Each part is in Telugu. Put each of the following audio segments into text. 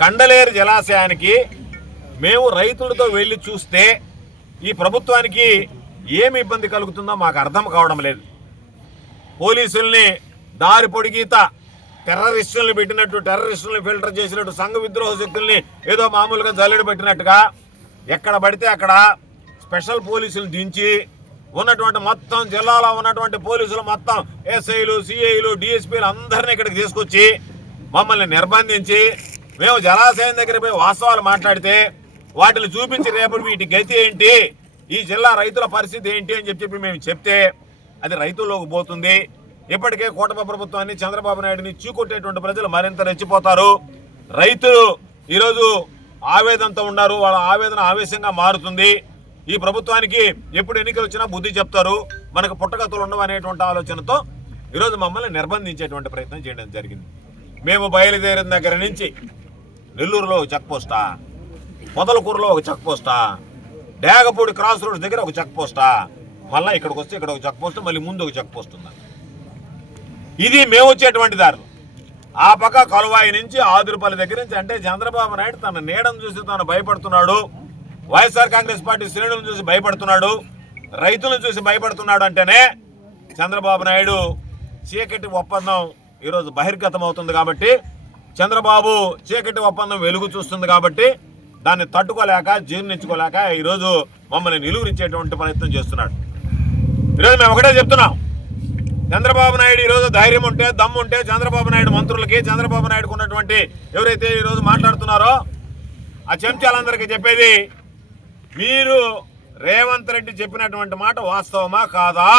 కండలేరు జలాశయానికి మేము రైతులతో వెళ్ళి చూస్తే ఈ ప్రభుత్వానికి ఏమి ఇబ్బంది కలుగుతుందో మాకు అర్థం కావడం లేదు. పోలీసుల్ని దారి పొడిగీత టెర్రరిస్టుల్ని పెట్టినట్టు, టెర్రరిస్టుల్ని ఫిల్టర్ చేసినట్టు, సంఘ విద్రోహ శక్తుల్ని ఏదో మామూలుగా జల్లెడ పెట్టినట్టుగా ఎక్కడ పడితే అక్కడ స్పెషల్ పోలీసులు దించి ఉన్నటువంటి మొత్తం జిల్లాలో ఉన్నటువంటి పోలీసులు మొత్తం ఎస్ఐలు, సిఐలు, డిఎస్పీలు అందరినీ ఇక్కడికి తీసుకొచ్చి మమ్మల్ని నిర్బంధించి మేము జలాశయం దగ్గర పోయి వాస్తవాలు మాట్లాడితే వాటిని చూపించి రేపటి వీటి గతి ఏంటి, ఈ జిల్లా రైతుల పరిస్థితి ఏంటి అని చెప్పి మేము చెప్తే అది రైతుల్లోకి పోతుంది. ఇప్పటికే కూటమి ప్రభుత్వాన్ని, చంద్రబాబు నాయుడిని చీకొట్టేటువంటి ప్రజలు మరింత రెచ్చిపోతారు. రైతులు ఈరోజు ఆవేదనతో ఉన్నారు. వాళ్ళ ఆవేదన ఆవేశంగా మారుతుంది. ఈ ప్రభుత్వానికి ఎప్పుడు ఎన్నికలు వచ్చినా బుద్ధి చెప్తారు, మనకు పుట్టగతులు ఉండవు అనేటువంటి ఆలోచనతో ఈరోజు మమ్మల్ని నిర్బంధించేటువంటి ప్రయత్నం చేయడం జరిగింది. మేము బయలుదేరిన దగ్గర నుంచి నెల్లూరులో ఒక చెక్ పోస్టా, పొదలకూరులో ఒక చెక్ పోస్టా, డేగపూడి క్రాస్ రోడ్ దగ్గర ఒక చెక్ పోస్టా, మళ్ళీ ఇక్కడికి వస్తే ఇక్కడ ఒక చెక్ పోస్ట్, మళ్ళీ ముందు ఒక చెక్ పోస్ట్ ఉంది. ఇది మేము వచ్చేటువంటి దారులు. ఆ పక్క కలువాయి నుంచి ఆదురుపల్లి దగ్గర నుంచి అంటే చంద్రబాబు నాయుడు తన నీడను చూసి తాను భయపడుతున్నాడు, వైఎస్ఆర్ కాంగ్రెస్ పార్టీ శ్రేణులను చూసి భయపడుతున్నాడు, రైతులను చూసి భయపడుతున్నాడు అంటేనే చంద్రబాబు నాయుడు చీకటి ఒప్పందం ఈరోజు బహిర్గతం అవుతుంది. కాబట్టి చంద్రబాబు చీకటి ఒప్పందం వెలుగు చూస్తుంది కాబట్టి దాన్ని తట్టుకోలేక, జీర్ణించుకోలేక ఈరోజు మమ్మల్ని నిలువరించేటువంటి ప్రయత్నం చేస్తున్నాడు. ఈరోజు మేము ఒకటే చెప్తున్నాం, చంద్రబాబు నాయుడు ఈరోజు ధైర్యం ఉంటే, దమ్ము ఉంటే చంద్రబాబు నాయుడు మంత్రులకి, చంద్రబాబు నాయుడుకు ఉన్నటువంటి ఎవరైతే ఈరోజు మాట్లాడుతున్నారో ఆ చెంచాలందరికీ చెప్పేది, మీరు రేవంత్ రెడ్డి చెప్పినటువంటి మాట వాస్తవమా కాదా?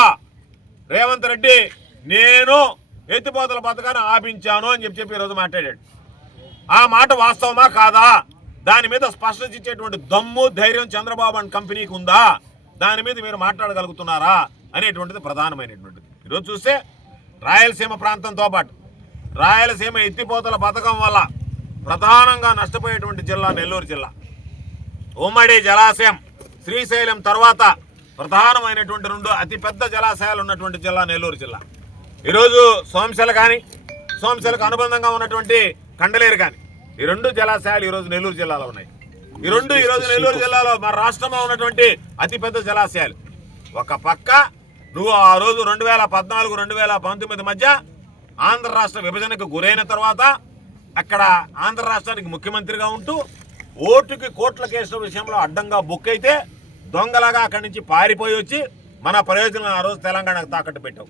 రేవంత్ రెడ్డి నేను ఎత్తిపోతల పథకాన్ని ఆపించాను అని చెప్పి ఈరోజు మాట్లాడాడు. ఆ మాట వాస్తవమా కాదా? దాని మీద స్పష్టత ఇచ్చేటువంటి దమ్ము, ధైర్యం చంద్రబాబు అండ్ కంపెనీకి ఉందా? దాని మీద మీరు మాట్లాడగలుగుతున్నారా అనేటువంటిది ప్రధానమైనటువంటిది. ఈరోజు చూస్తే రాయలసీమ ప్రాంతంతో పాటు రాయలసీమ ఎత్తిపోతల పథకం వల్ల ప్రధానంగా నష్టపోయేటువంటి జిల్లా నెల్లూరు జిల్లా. ఉమ్మడి జలాశయం శ్రీశైలం తర్వాత ప్రధానమైనటువంటి రెండు అతిపెద్ద జలాశయాలు ఉన్నటువంటి జిల్లా నెల్లూరు జిల్లా. ఈరోజు సోమశిల కానీ, సోమశిలకు అనుబంధంగా ఉన్నటువంటి కండలేరు కానీ, ఈ రెండు జలాశయాలు ఈరోజు నెల్లూరు జిల్లాలో ఉన్నాయి. ఈ రెండు ఈరోజు నెల్లూరు జిల్లాలో మన రాష్ట్రంలో ఉన్నటువంటి అతిపెద్ద జలాశయాలు. ఒక పక్క నువ్వు ఆ రోజు 2014, 2019 మధ్య ఆంధ్ర రాష్ట్ర విభజనకు గురైన తర్వాత అక్కడ ఆంధ్ర రాష్ట్రానికి ముఖ్యమంత్రిగా ఉంటూ ఓటుకి కోట్ల కేసుల విషయంలో అడ్డంగా బుక్ అయితే దొంగలాగా అక్కడి నుంచి పారిపోయి వచ్చి మన ప్రయోజనాలను ఆ రోజు తెలంగాణకు తాకట్టు పెట్టావు.